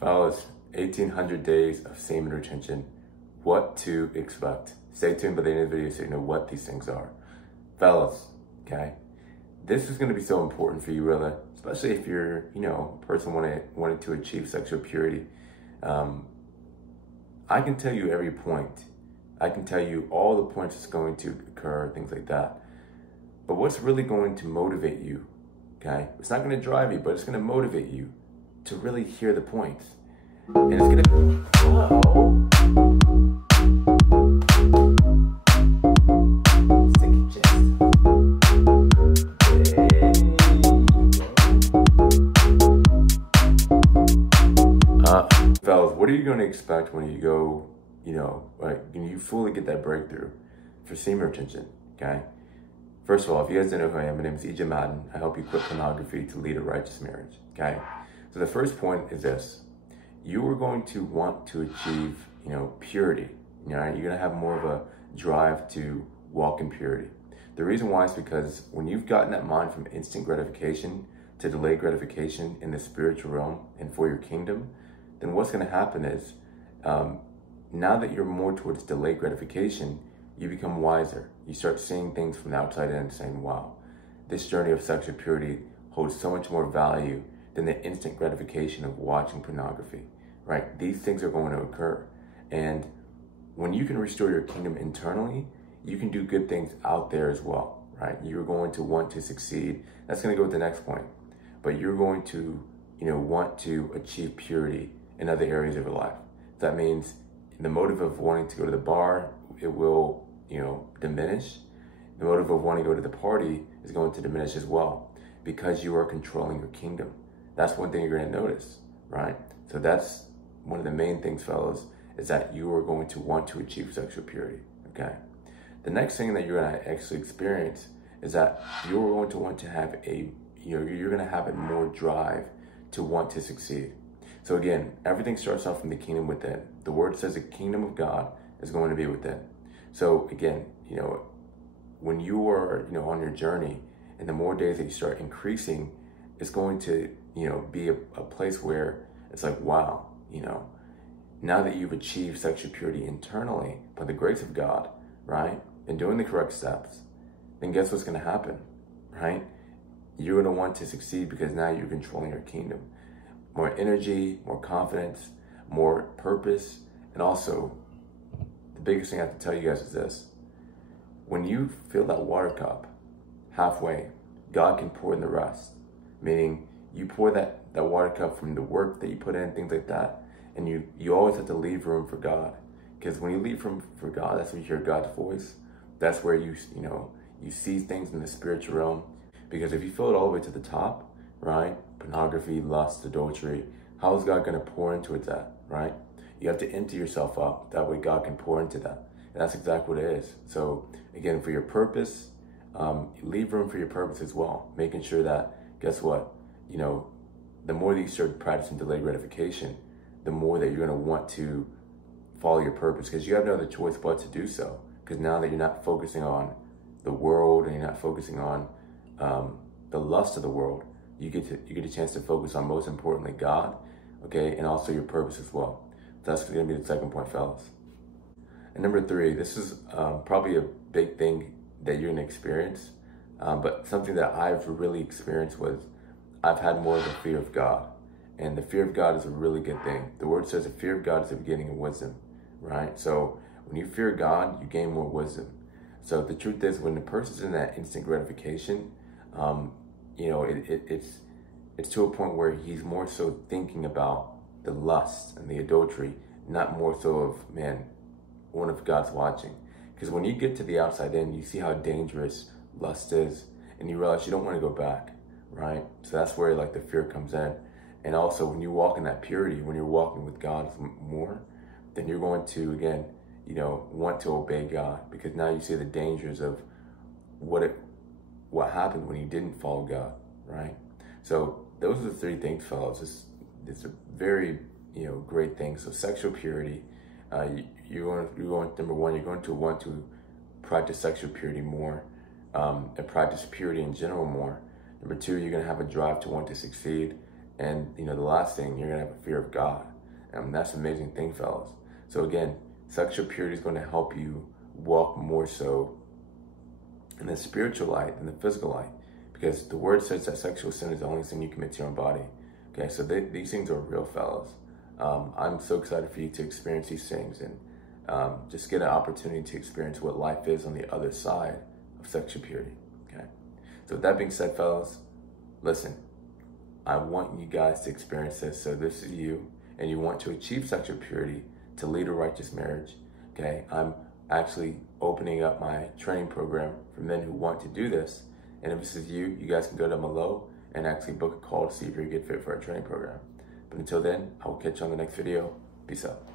Fellas, 1800 days of semen retention. What to expect. Stay tuned by the end of the video so you know what these things are. Fellas, okay? This is going to be so important for you, really, especially if you're, a person wanting to achieve sexual purity. I can tell you every point. I can tell you all the points that's going to occur, things like that. But what's really going to motivate you, okay? It's not going to drive you, but it's going to motivate you to really hear the points. And it's going to... Whoa. Stick your chest. Fellas, what are you going to expect when you go, when you fully get that breakthrough for semen retention, okay? First of all, if you guys don't know who I am, my name is EJ Madden. I help you quit pornography to lead a righteous marriage, okay? So the first point is this. You are going to want to achieve, purity. You're going to have more of a drive to walk in purity. The reason why is because when you've gotten that mind from instant gratification to delayed gratification in the spiritual realm and for your kingdom, then what's going to happen is, now that you're more towards delayed gratification, you become wiser. You start seeing things from the outside in and saying, wow, this journey of sexual purity holds so much more value than the instant gratification of watching pornography, right? These things are going to occur. And when you can restore your kingdom internally, you can do good things out there as well, right? You're going to want to succeed. That's going to go with the next point. But you're going to, want to achieve purity in other areas of your life. That means the motive of wanting to go to the bar, it will, diminish. The motive of wanting to go to the party is going to diminish as well because you are controlling your kingdom. That's one thing you're going to notice, right? So that's one of the main things, fellas, is that you are going to want to achieve sexual purity, okay? The next thing that you're going to actually experience is that you're going to want to have you're going to have a more drive to want to succeed. So again, everything starts off from the kingdom within. The word says the kingdom of God is going to be within. So again, when you are, on your journey and the more days that you start increasing, it's going to, be a place where it's like, wow, now that you've achieved sexual purity internally by the grace of God, right? And doing the correct steps, then guess what's going to happen, right? You're going to want to succeed because now you're controlling your kingdom. More energy, more confidence, more purpose, and also the biggest thing I have to tell you guys is this. When you fill that water cup halfway, God can pour in the rest. Meaning you pour that water cup from the work that you put in, things like that, and you always have to leave room for God. Because when you leave room for God, that's when you hear God's voice. That's where you see things in the spiritual realm. Because if you fill it all the way to the top, right? Pornography, lust, adultery, how is God going to pour into it that, right? You have to empty yourself up. That way God can pour into that. And that's exactly what it is. So again, for your purpose, leave room for your purpose as well. Making sure that, guess what? The more that you start practicing delayed gratification, the more that you're going to want to follow your purpose because you have no other choice but to do so. Because now that you're not focusing on the world and you're not focusing on the lust of the world, you get a chance to focus on, most importantly, God, okay, and also your purpose as well. That's going to be the second point, fellas. And number 3, this is probably a big thing that you're going to experience, but something that I've really experienced was I've had more of a fear of God, and the fear of God is a really good thing. The word says the fear of God is the beginning of wisdom, right? So when you fear God, you gain more wisdom. So the truth is, when the person's in that instant gratification, it's to a point where he's more so thinking about the lust and the adultery, not more so of, man, one of God's watching. Because when you get to the outside in, you see how dangerous lust is, and you realize you don't want to go back, right? So that's where like the fear comes in. And also when you walk in that purity, when you're walking with God more, then you're going to, again, want to obey God, because now you see the dangers of what happened when you didn't follow God, right? So those are the 3 things, fellas. It's a very, great thing. So sexual purity, you're going, number 1, you're going to want to practice sexual purity more, and practice purity in general more. Number 2, you're going to have a drive to want to succeed. And, you know, the last thing, you're going to have a fear of God. That's an amazing thing, fellas. So again, sexual purity is going to help you walk more so in the spiritual light than the physical light. Because the word says that sexual sin is the only sin you commit to your own body. Okay, so these things are real, fellas. I'm so excited for you to experience these things and just get an opportunity to experience what life is on the other side of sexual purity. Okay, so with that being said, fellas, listen, I want you guys to experience this. So this is you, and you want to achieve sexual purity to lead a righteous marriage. Okay, I'm actually opening up my training program for men who want to do this. And if this is you, you guys can go down below and actually book a call to see if you're a good fit for our training program. But until then, I will catch you on the next video. Peace out.